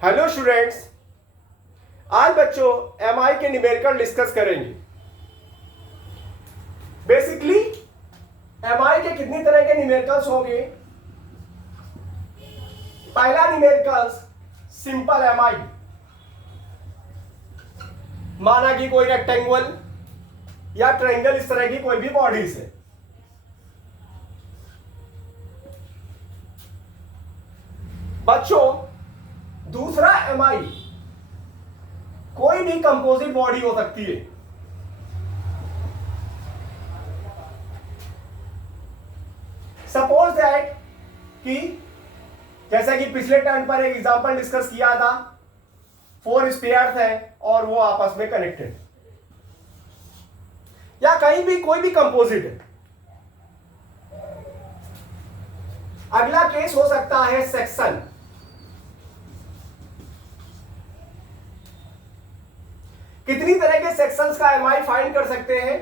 Hello students, आज बच्चों MI के न्यूमेरिकल डिस्कस करेंगे। बेसिकली एमआई के कितनी तरह के न्यूमेरिकल्स होंगे। पहला न्यूमेरिकल्स सिंपल एमआई, माना कि कोई रेक्टेंगल या ट्रायंगल इस तरह की कोई भी बॉडीज है। बच्चों दूसरा एमआई कोई भी कंपोजिट बॉडी हो सकती है। सपोज दैट कि जैसा कि पिछले टर्न पर एक एग्जांपल डिस्कस किया था, 4 स्फीयर्स है और वो आपस में कनेक्टेड, या कहीं भी कोई भी कंपोजिट है। अगला केस हो सकता है सेक्शन। कितनी तरह के सेक्शंस का एमआई फाइंड कर सकते हैं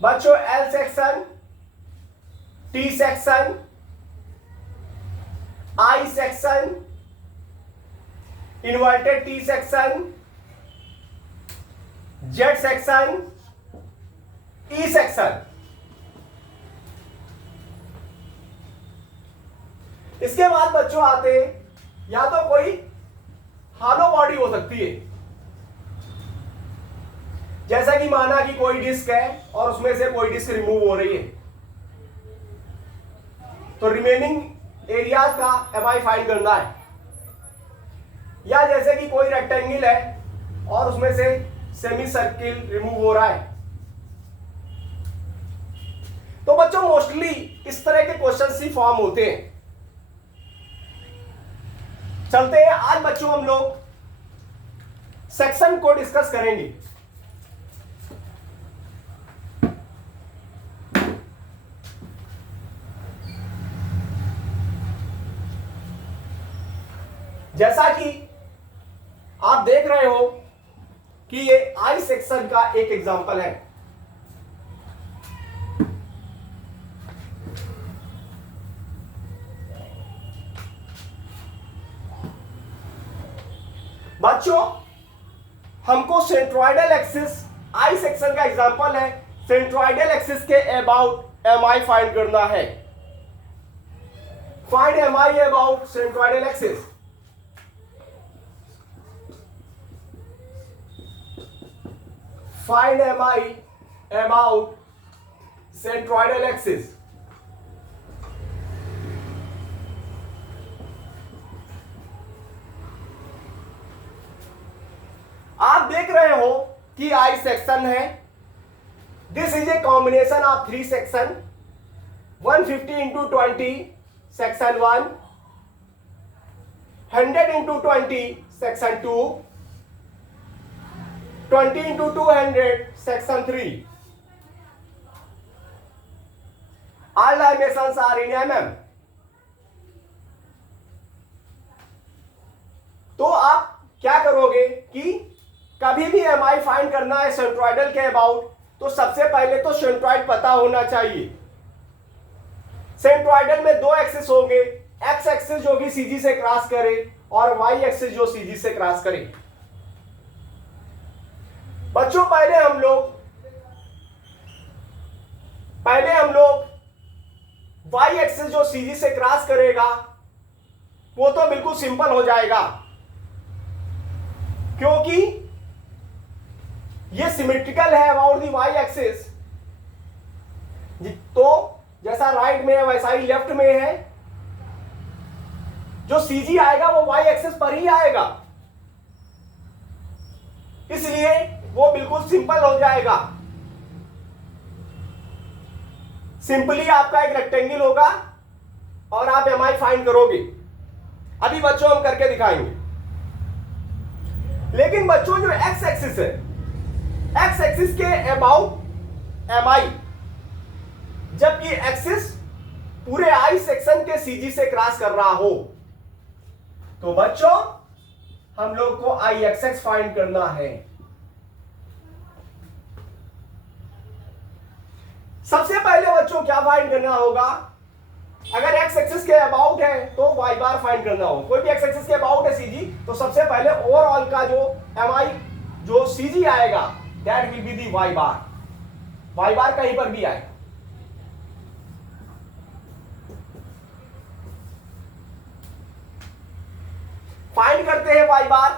बच्चों? L section, T section, I section, inverted T section, Z section, E section. इसके बाद बच्चों आते या तो कोई हॉलो बॉडी हो सकती है, जैसा कि माना कि कोई डिस्क है और उसमें से कोई डिस्क रिमूव हो रही है, तो रिमेनिंग एरियाज का एमआई फाइंड करना है। या जैसे कि कोई रेक्टेंगल है और उसमें से सेमी सर्किल रिमूव हो रहा है। तो बच्चों मोस्टली इस तरह के क्वेश्चन ही फॉर्म होते हैं। चलते हैं, आज बच्चों हम लोग सेक्शन को डिस्कस करेंगे। जैसा कि आप देख रहे हो कि ये आई सेक्शन का एक एग्जांपल है। बच्चों हमको सेंट्रोइडल एक्सिस, आई सेक्शन का एग्जांपल है, सेंट्रोइडल एक्सिस के अबाउट एमआई फाइंड करना है। Find MI about centroidal axis. Find MI about centroidal axis. आप देख रहे हो कि आई सेक्शन है। This is a combination of 3 section, 150 into 20 section 1, 100 into 20 section 2, 20 into 200 section 3। All dimensions are in mm। तो आप क्या करोगे कि कभी भी एमआई फाइंड करना है सेंट्रोइडल के अबाउट, तो सबसे पहले तो सेंट्रोइड पता होना चाहिए। सेंट्रोइडल में 2 एक्सिस होंगे, एक्स एक्सिस जो कि सीजी से क्रॉस करे और वाई एक्सिस जो सीजी से क्रॉस करे। बच्चों पहले हम लोग वाई एक्सिस जो सीजी से क्रॉस करेगा वो तो बिल्कुल सिंपल हो जाएगा, क्योंकि ये सिमेट्रिकल है अबाउट दी वाई एक्सिस। तो जैसा राइट में है वैसा ही लेफ्ट में है, जो सीजी आएगा वो वाई एक्सिस पर ही आएगा, इसलिए वो बिल्कुल सिंपल हो जाएगा। सिंपली आपका एक रेक्टेंगल होगा और आप एमआई फाइंड करोगे। अभी बच्चों हम करके दिखाएंगे। लेकिन बच्चों जो एक्स एक्सिस है, एक्स एक्सिस के अबाउट एमआई, जब ये एक्सिस पूरे आई सेक्शन के सीजी से क्रॉस कर रहा हो, तो बच्चों हम लोग को आई एक्स फाइंड करना है। सबसे पहले बच्चों क्या फाइंड करना होगा अगर एक्स एक्सिस के अबाउट है तो वाई बार फाइंड करना हो, कोई भी एक्स एक्सिस के अबाउट है सीजी, तो सबसे पहले ओवरऑल का जो एम आई जो सीजी आएगा that will be the Y bar. Y bar कहीं पर भी आए। फाइंड करते हैं Y bar.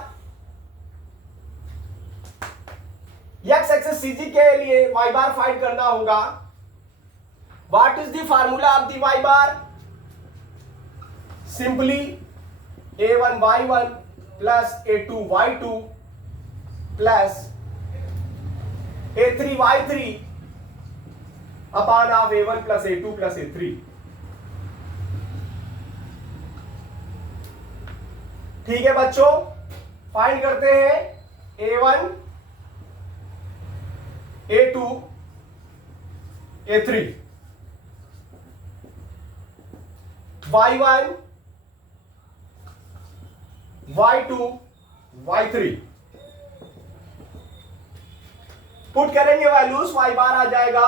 X axis CG के लिए वाई बार फाइंड करना होगा। What is the formula of the Y bar? Simply a1 y1 plus a2 y2 plus a3 y3 upon of a1 plus a2 प्लस a3। ठीक है बच्चों, find करते हैं a1 a2 a3 y1 y2 y3 put करेंगे values, Y bar आ जाएगा।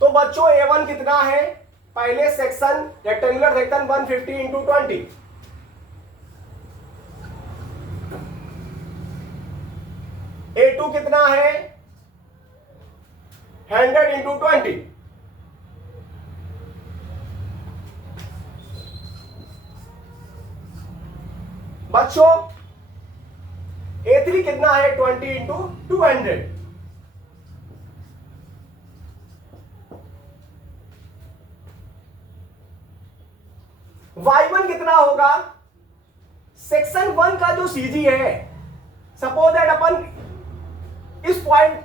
तो बच्चों a1 कितना है? पहले section rectangular section 150 into 20, a2 कितना है? 100 इंटू 20, बच्चों a3 कितना है? 20 इंटू 200। y1 कितना होगा? सेक्शन 1 का जो सीजी है, सपोज दैट अपन इस पॉइंट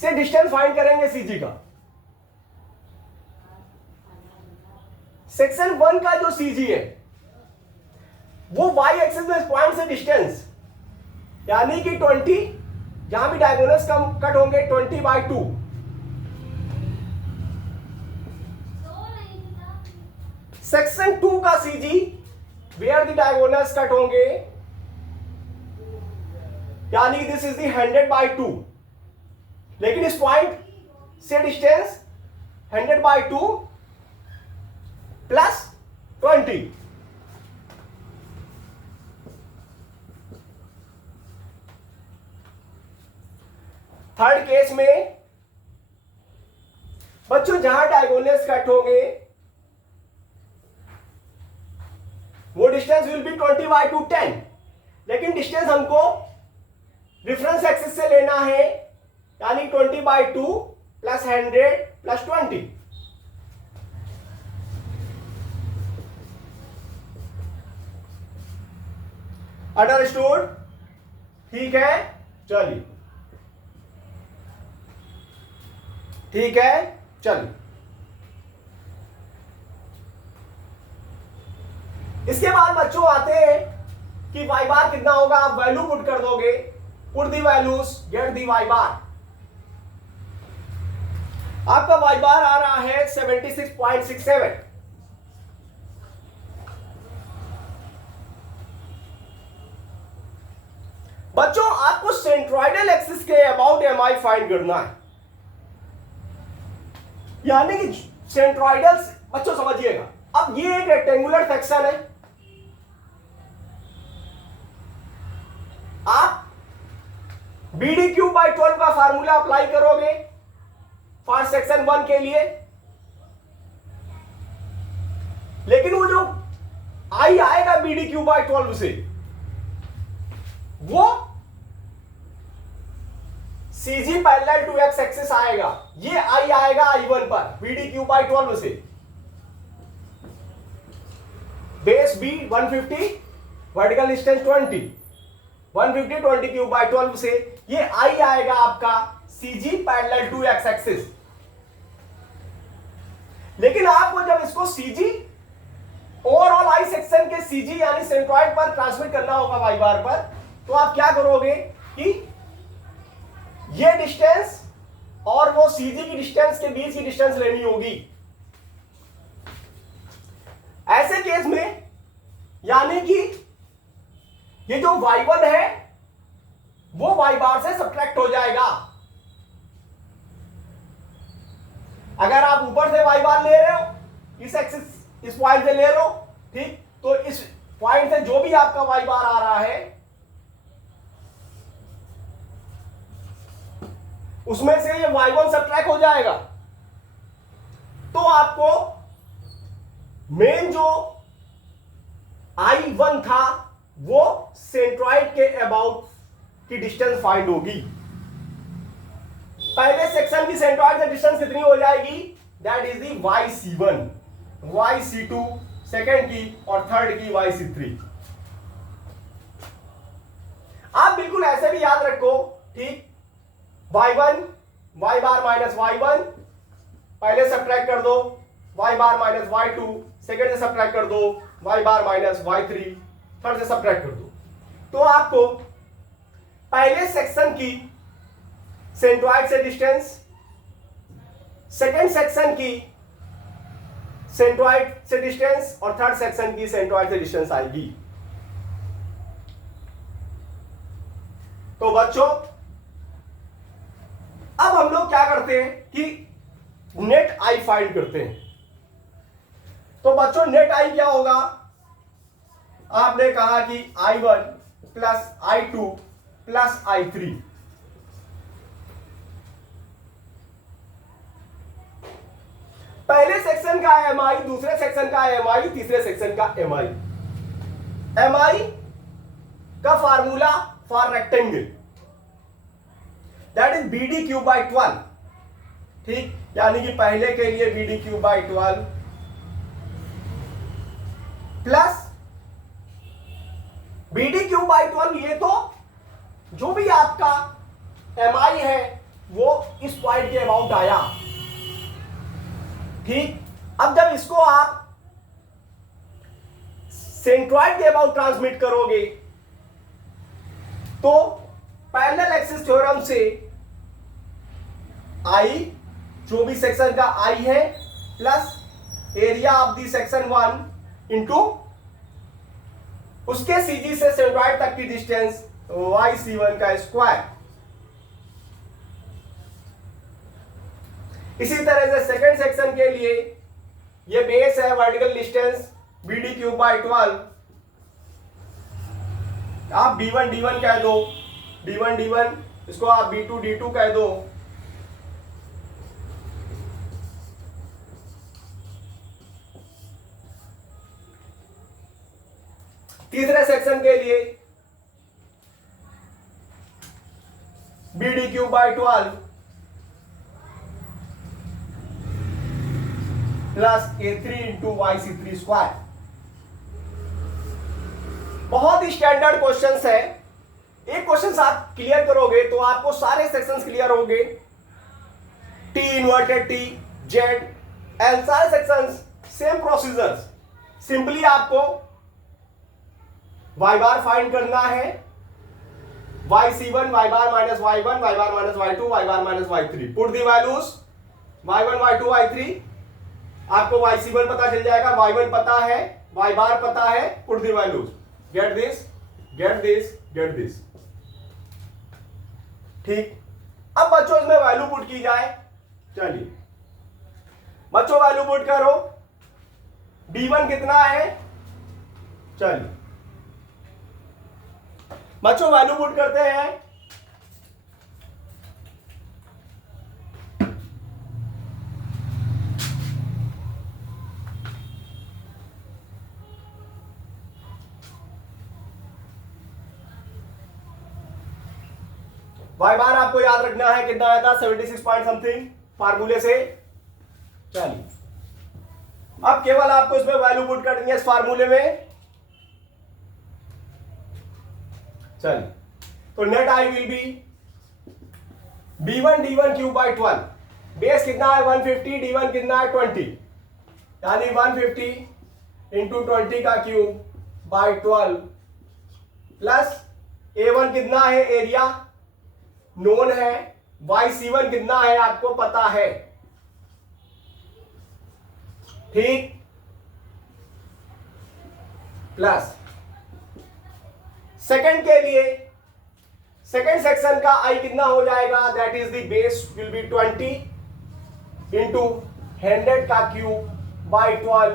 से डिस्टेंस फाइंड करेंगे सीजी का। सेक्शन 1 का जो सीजी है वो वाई एक्सिस में इस पॉइंट से डिस्टेंस, यानी कि 20, जहां भी डायगोनल्स कम कट होंगे 20/2, सेक्शन 2 का CG where the diagonals cut होंगे, यानी दिस इज द 100/2, लेकिन इस पॉइंट से डिस्टेंस 100/2 प्लस 20। थर्ड केस में बच्चों जहां डायगोनल्स कट होंगे वो डिस्टेंस विल बी 20/2 10, लेकिन डिस्टेंस हमको रेफरेंस एक्सिस से लेना है, यानी 20/2 प्लस 100 प्लस 20। अंडरस्टूड? ठीक है, चलिए ठीक है, चलिए इसके बाद बच्चों आते हैं कि वाई बार कितना होगा। आप वैल्यू पुट कर दोगे, put the values, get the Y bar. आपका वाई बार आ रहा है 76.67। बच्चों आपको सेंट्रोइडल एक्सिस के अबाउट एम आई फाइंड करना है, यानी कि सेंट्रोइडल, बच्चों समझिएगा, अब ये एक रेक्टेंगुलर सेक्शन है, आप BD³/12 का फार्मूला अप्लाई करोगे फॉर सेक्शन 1 के लिए, लेकिन वो जो आई आएगा BD³/12 से वो CG parallel to X axis आएगा। ये आई आएगा I1 पर BD³/12 से, बेस B 150, वर्टिकल डिस्टेंस 20, 150 20³/12 से ये आई आएगा आपका CG parallel to X axis. लेकिन आपको जब इसको CG ओवरऑल आई सेक्शन के CG यानी सेंट्रॉइड पर ट्रांसमिट करना होगा वाई बार पर, तो आप क्या करोगे कि ये डिस्टेंस और वो CG की डिस्टेंस के बीच की डिस्टेंस लेनी होगी। ऐसे केस में यानी कि ये जो y1 है वो वाई बार से सब्ट्रैक्ट हो जाएगा, अगर आप ऊपर से वाई बार ले रहे हो, इस एक्सिस इस पॉइंट से ले रहे हो, ठीक, तो इस पॉइंट से जो भी आपका वाई बार आ रहा है उसमें से ये y1 सब्ट्रैक्ट हो जाएगा। तो आपको मेन जो I1 था वो सेंट्रॉइड के अबाउट की डिस्टेंस फाइंड होगी। पहले सेक्शन की सेंट्रॉइड से डिस्टेंस कितनी हो जाएगी? That is the YC1, YC2 second की और थर्ड की YC3। आप बिल्कुल ऐसे भी याद रखो, ठीक, y1 y बार माइनस y1 पहले सब्ट्रैक्ट कर दो, y बार माइनस y2 सेकेंड से सब्ट्रैक्ट कर दो, y बार माइनस y3 थर्ड से सब्ट्रैक्ट कर दो। तो आपको पहले सेक्शन की सेंट्रॉइड से डिस्टेंस, सेकेंड सेक्शन की सेंट्रॉइड से डिस्टेंस और थर्ड सेक्शन की सेंट्रॉइड से डिस्टेंस आएगी। तो बच्चों अब हम लोग क्या करते हैं कि नेट आई फाइंड करते हैं। तो बच्चों नेट आई क्या होगा? आपने कहा कि I1 plus I2 plus I3। पहले सेक्शन का MI, दूसरे सेक्शन का MI, तीसरे सेक्शन का MI। MI का formula for rectangle that is BD cube by 12, ठीक, यानी कि पहले के लिए BD cube by 12 plus BD cube by 12, ये तो जो भी आपका MI है वो इस पॉइंट के अबाउट आया, ठीक। अब जब इसको आप सेंट्रॉइड के अबाउट ट्रांसमिट करोगे तो पैरेलल एक्सिस थ्योरम से आई, जो भी सेक्शन का आई है, plus area of the section 1 into उसके सीजी से सेंट्रॉइड तक की डिस्टेंस YC1 का स्क्वायर। इसी तरह से सेकंड सेक्शन के लिए ये बेस है vertical distance BD cube by 12, आप B1 D1 कह दो, B1 D1, इसको आप B2 D2 कह दो। तीसरे सेक्शन के लिए BD cube by 12 plus A3 into YC3 square. बहुत ही स्टैंडर्ड क्वेश्चंस है। एक क्वेश्चन आप क्लियर करोगे तो आपको सारे सेक्शंस क्लियर होंगे। T inverted T, Z, L, सारे सेक्शंस सेम प्रोसीजर्स। सिंपली आपको y बार फाइंड करना है, YC1 y bar minus y1 y bar minus y2 y bar minus y3, put the values y1 y2 y3, आपको YC1 पता चल जाएगा, y1 पता है, y बार पता है, put the values, get this get this get this, ठीक। अब बच्चों इसमें वैल्यू पुट की जाए। चलिए बच्चों वैल्यू पुट करो। D1 कितना है? चलिए बच्चों वैल्यू पुट करते हैं। y बार आपको याद रखना है कितना आया था, 76 पॉइंट समथिंग फार्मूले से। चलिए अब केवल आपको इसमें वैल्यू पुट करनी है इस फार्मूले में। चलिए तो net I will be B1 D1 cube by 12, base कितना है 150, D1 कितना है 20, यानी 150 इंटू 20 का क्यूब बाई 12 प्लस A1 कितना है, एरिया नोन है, YC1 कितना है आपको पता है, ठीक, प्लस सेकंड के लिए सेकंड सेक्शन का आई कितना हो जाएगा, that is the base will be 20 into 100 का cube by 12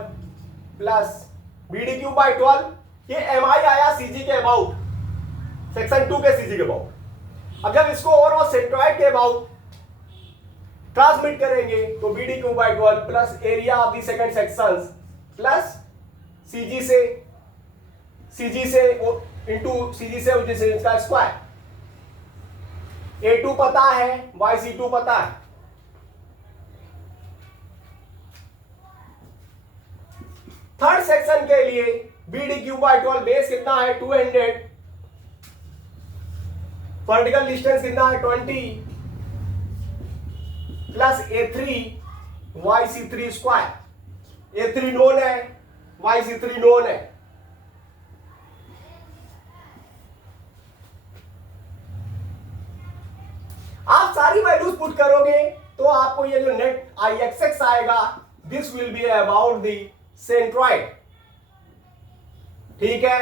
plus BD cube by 12। ये MI आया CG के अबाउट, सेक्शन 2 के CG के अबाउट। अब जब इसको ओवरऑल सेंट्रॉइड के अबाउट ट्रांसमिट करेंगे तो BD cube by 12 plus area of the second section plus CG से इंटू CG से इसका स्क्वायर। A2 पता है, YC2 पता है। थर्ड सेक्शन के लिए BD क्यूब बाई 12 बेस कितना है 200, वर्टिकल डिस्टेंस कितना है 20 plus A3 YC3 square. A3 known है, YC3 नोन है। आप सारी वैल्यूज पुट करोगे तो आपको ये जो नेट IXX आएगा, this will be about the centroid. ठीक है,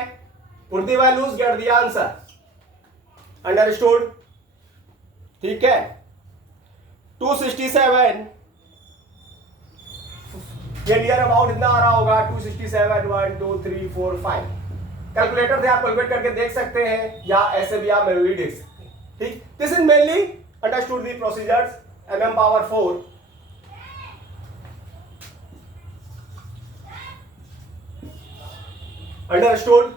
put the values, get the answer. Understood? ठीक है, 267 ये नियर अबाउट इतना आ रहा होगा 267 1 2 3 4 5। कैलकुलेटर से आप कैलकुलेट करके देख सकते हैं या ऐसे भी आप मैन्युअली देख सकते हैं। ठीक, this is mainly understood the procedures mm power 4। Understood?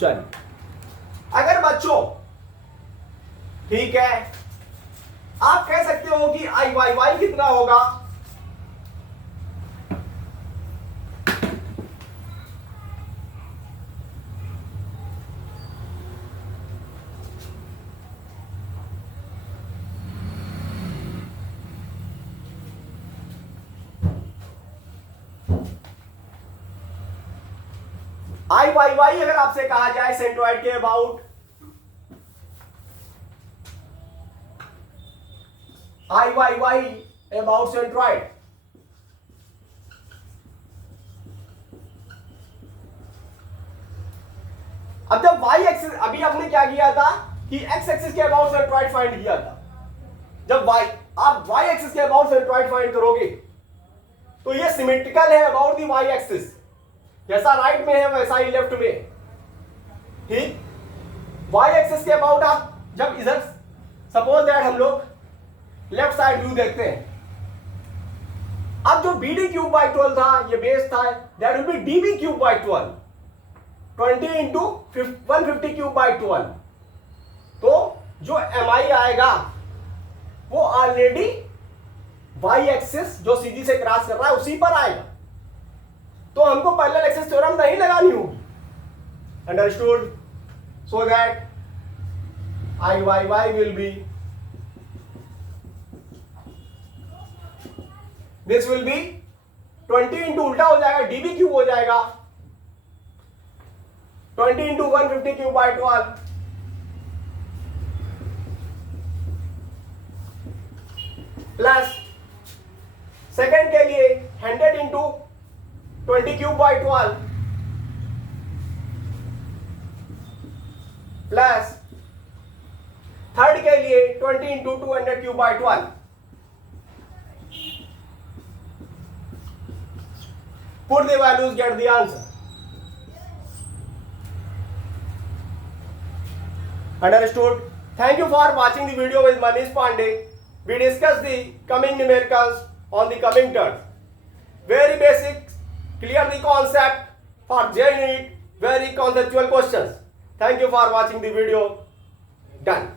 चलिए, अगर बच्चों ठीक है आप कह सकते हो कि IYY कितना होगा, IYY अगर आपसे कहा जाए सेंट्रॉइड के अबाउट, IYY अबाउट सेंट्रॉइड, अब जब y एक्सिस, अभी आपने क्या किया था कि x एक्सिस के अबाउट सेंट्रॉइड फाइंड किया था। जब आप y एक्सिस के अबाउट सेंट्रॉइड फाइंड करोगे तो ये सिमेट्रिकल है अबाउट दी y एक्सिस, जैसा राइट में है वैसा ही लेफ्ट में। ठीक, y एक्सिस के अबाउट आप जब इधर सपोज दैट हम लोग लेफ्ट साइड व्यू देखते हैं, अब जो BD क्यूब बाई 12 था ये बेस था, that will B DB cube by 12, 20 into 150 cube by 12। तो जो MI आएगा वो ऑलरेडी y एक्सिस जो CG से क्रॉस कर रहा है उसी पर आएगा, तो हमको पैरेलल एक्सिस थ्योरम नहीं लगानी होगी। Understood? So that IYY will be, this will be 20 into उल्टा हो जाएगा DB क्यूब हो जाएगा 20 into 150 cube by 12 plus second के लिए 100 into 20 cube by 12 plus third के लिए 20 into 200 cube by 12। Put the values, get the answer. Understood? Thank you for watching the video with Manish Pandey. We discuss the coming numericals on the coming turns. Very basic, clear the concept for JNET, very conceptual questions. Thank you for watching the video. Done.